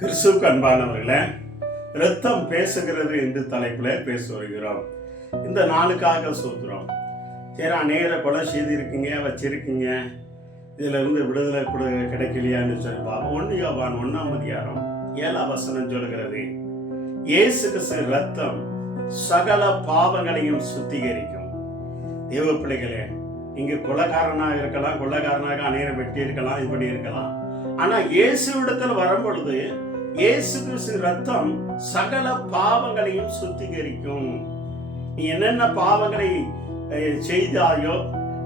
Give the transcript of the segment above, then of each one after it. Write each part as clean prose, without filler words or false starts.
கிறிஸ்துவுக்கு அன்பானவர்களே, இரத்தம் பேசுகிறது என்று தலைப்பில் பேச வருகிறோம். இந்த நாளுக்காக சொல்கிறோம். சரி, அநேகரை கொலை செய்திருக்கீங்க, வச்சிருக்கீங்க, இதுல இருந்து விடுதலை கிடைக்கலையான்னு சொல்லி பார்ப்போம். 1 யோவான் 1:7 சொல்கிறது, இயேசு கிறிஸ்து இரத்தம் சகல பாவங்களையும் சுத்திகரிக்கும். தேவ பிள்ளைகளே, இங்கு கொலைகாரனாக இருக்கலாம், கொலைகாரனாக அநேகம் வெட்டி இருக்கலாம், இப்படி இருக்கலாம். ஆனா இயேசு இடத்துல வரும் பொழுது இயேசு கிறிஸ்து ரத்தம் சகல பாவங்களையும் சுத்திகரிக்கும். நீ என்னென்ன பாவங்களை செய்தாயோ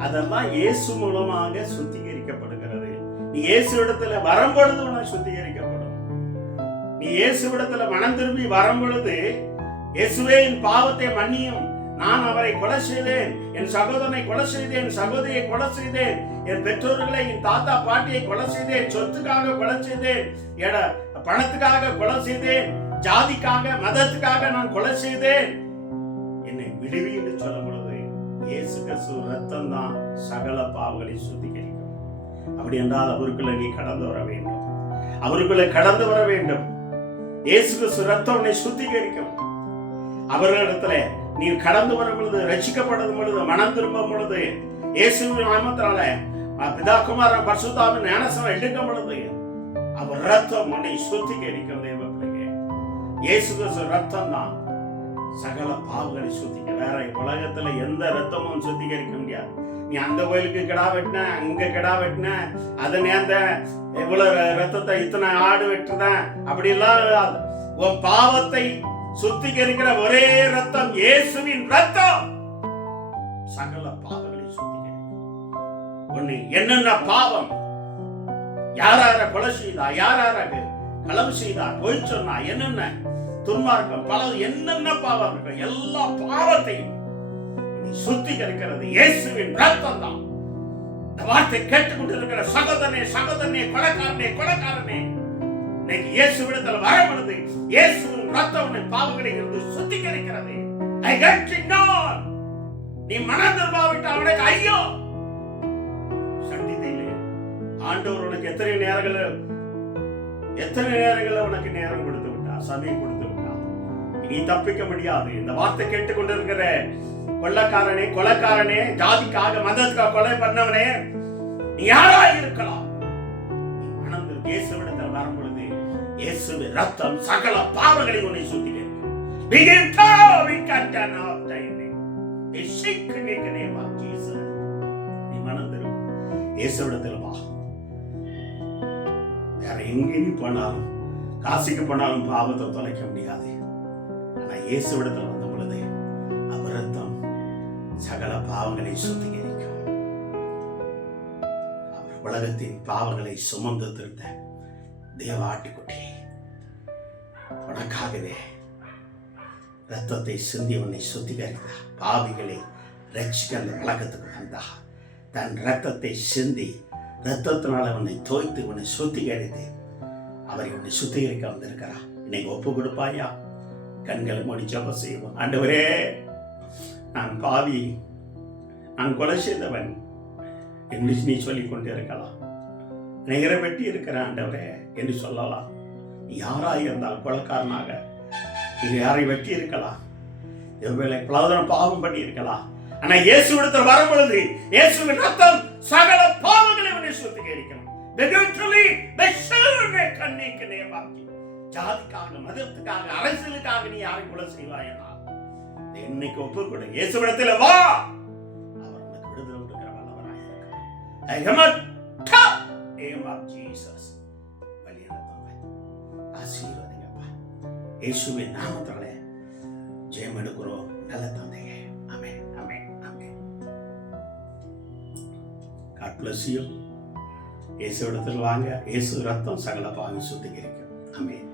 அதெல்லாம் இயேசு மூலமாக சுத்திகரிக்கப்படுகிறது. நீ இயேசு இடத்துல வரும் பொழுது உனக்கு சுத்திகரிக்கப்படும். நீ இயேசு இடத்துல மனம் திரும்பி வரும் பொழுது, இயேசுவே என் பாவத்தை மன்னியும், நான் அவரை கொலை செய்தேன், என் சகோதரனை கொலை செய்தேன், என் சகோதரியை கொலை செய்தேன், என் பெற்றோர்களை, என் தாத்தா பாட்டியை கொலை செய்தேன், சொத்துக்காக கொலை செய்தேன், பணத்துக்காக கொலை செய்தேன், ஜாதிக்காக மதத்துக்காக நான் கொலை செய்தேன், என்னை விடுவி என்று சொல்லும் பொழுது இயேசு கிறிஸ்து ரத்தம் தான் சகல பாவங்களை சுத்திகரிக்கும். அப்படி என்றால் அவருக்குள்ள நீ கடந்து வர வேண்டும். அவருக்குள்ள கடந்து வர வேண்டும். இயேசு கிறிஸ்து ரத்தம் உன்னை சுத்திகரிக்கும். அவர்களிடத்துல நீ கடந்து வரும் பொழுது, ரட்சிக்கப்படும் பொழுது, மனம் திரும்பும் பொழுது, இயேசுவின் நாமத்தினால பிதா குமாரன் பரிசுத்தாவின் ஞானஸ்நானம் எடுக்கும் பொழுது அவர் ரத்தம் உன்னை சுத்திகரிக்கும். தேவ பிள்ளையே, இயேசு கிறிஸ்து ரத்தம் தான் சகல பாவங்களை சுத்திக்க. வேற உலகத்துல எந்த ரத்தமும் சுத்திகரிக்க முடியாது. நீ அந்த கோயிலுக்கு கிடா வெட்டின, அங்க கிடா வெட்டின, அதை நேர்ந்த இவ்வளவு ரத்தத்தை இத்தனை ஆடு வெட்டுறேன் அப்படி எல்லாம் உன் பாவத்தை சுத்திகரிக்கிற ஒரே ரத்தம் இயேசுவின் ரத்தம் சகல பாவங்களை சுத்திகரிக்கும். ஒண்ணு என்னென்ன பாவம், யாரார கொலை செய்தா, யாரார களவு செய்தா, பொய் சொன்னா, என்னென்ன துன்மார்க்கம், பல என்னென்ன பாவம் இருக்கு, எல்லா பாவத்தையும் சுத்திகரிக்கிறது இயேசுவின் ரத்தம் தான். இந்த வார்த்தை கேட்டுக்கொண்டிருக்கிற சகோதரனே, சகோதரனே, கொலைக்காரனே, கொலைக்காரனே, இன்னைக்கு இயேசு விடத்தில் வர பொழுது இயேசுவின் ரத்தம் உன்னை பாவங்களை இருந்து சுத்திகரிக்கிறது. I get to know. நீ மனம் திரும்பாவிட்டால் உனக்கு ஐயோ. சண்டிதையிலே ஆண்டவர் உனக்கு எத்தனை நேரங்களில் உனக்கு நேரம் கொடுத்து விட்டா, சமயம் கொடுத்து விட்டா. நீ தப்பிக்க முடியாது. இந்த வார்த்தை கேட்டுக்கொண்டிருக்கிற கொள்ளைக்காரனே, கொலைக்காரனே, ஜாதிக்காக மதத்துக்காக கொலை பண்ணவனே, நீ யாரா இருக்கலாம், நீ மனம் இயேசுவிடத்தில் வரும் பொழுது இயேசுவின் ரத்தம் சகல பாவங்களை உன்னை சுத்திகரிக்கும். நீ மனம் திரும்ப இயேசுவிடத்தில் வா. வேற எங்க நீ போனாலும், காசிக்கு போனாலும் பாவத்தை தொலைக்க முடியாது. ஆனா இயேசுவிடத்தில் வந்த பொழுது அவர் ரத்தம் சகல பாவங்களை சுத்திகரிக்கும். அவர் உலகத்தின் பாவங்களை சுமந்து திருந்த தேவ ஆட்டுக்குட்டி உனக்காகவே ரத்தத்தை சிந்தி உன்னை சுத்திகரித்தா. பாவிகளை ரட்சிக்க அந்த உலகத்துக்கு வந்தா. தன் ரத்தத்தை சிந்தி ரத்தத்தினால உன்னை தோய்த்து உன்னை சுத்திகரித்து அவரை உன்னை சுத்திகரிக்க வந்திருக்கிறார். இன்னைக்கு ஒப்பு கொடுப்பாயா? கண்களை மூடி ஜெபம் செய்வோம். ஆண்டவரே, நான் பாவி, நான் கொலை செய்தவன் என்று நீ சொல்லிக் கொண்டு இருக்கலாம். நேர வெட்டி இருக்கிற ஆண்டவரே என்று சொல்லலாம். யாராக இருந்தால் கொலைக்காரனாக நீங்க யாரை வெட்டி இருக்கலாம், எவ்வளவு பலதரம் பாவம் பண்ணி இருக்கலாம். ஆனா இயேசு இடத்துல வரும் பொழுது இயேசுவின் ரத்தம் சகல பாவங்களை உன்னை சுத்திகரிக்கணும். ஜாதிக்காக, மதத்துக்காக, அரசியலுக்காக நீ யாரை கொலை செய்வாயனா இன்னைக்கு ஒப்பு கொடு. இயேசுவிடத்துல வா. அவர் உனக்கு விடுதலை கொடுக்கிற வல்லவராக இருக்கிறார். ஆசீர்வதிங்கப்பா. இயேசுவின் நாமத்தினாலே ஜெயம் எடுக்கிறோம் நல்ல தந்தையே. ஆமென், ஆமென், ஆமென். God bless you. இயேசுவிடத்தில் வாங்க. இயேசு ரத்தம் சகல பாவங்களை சுத்திகரிக்கும். ஆமென்.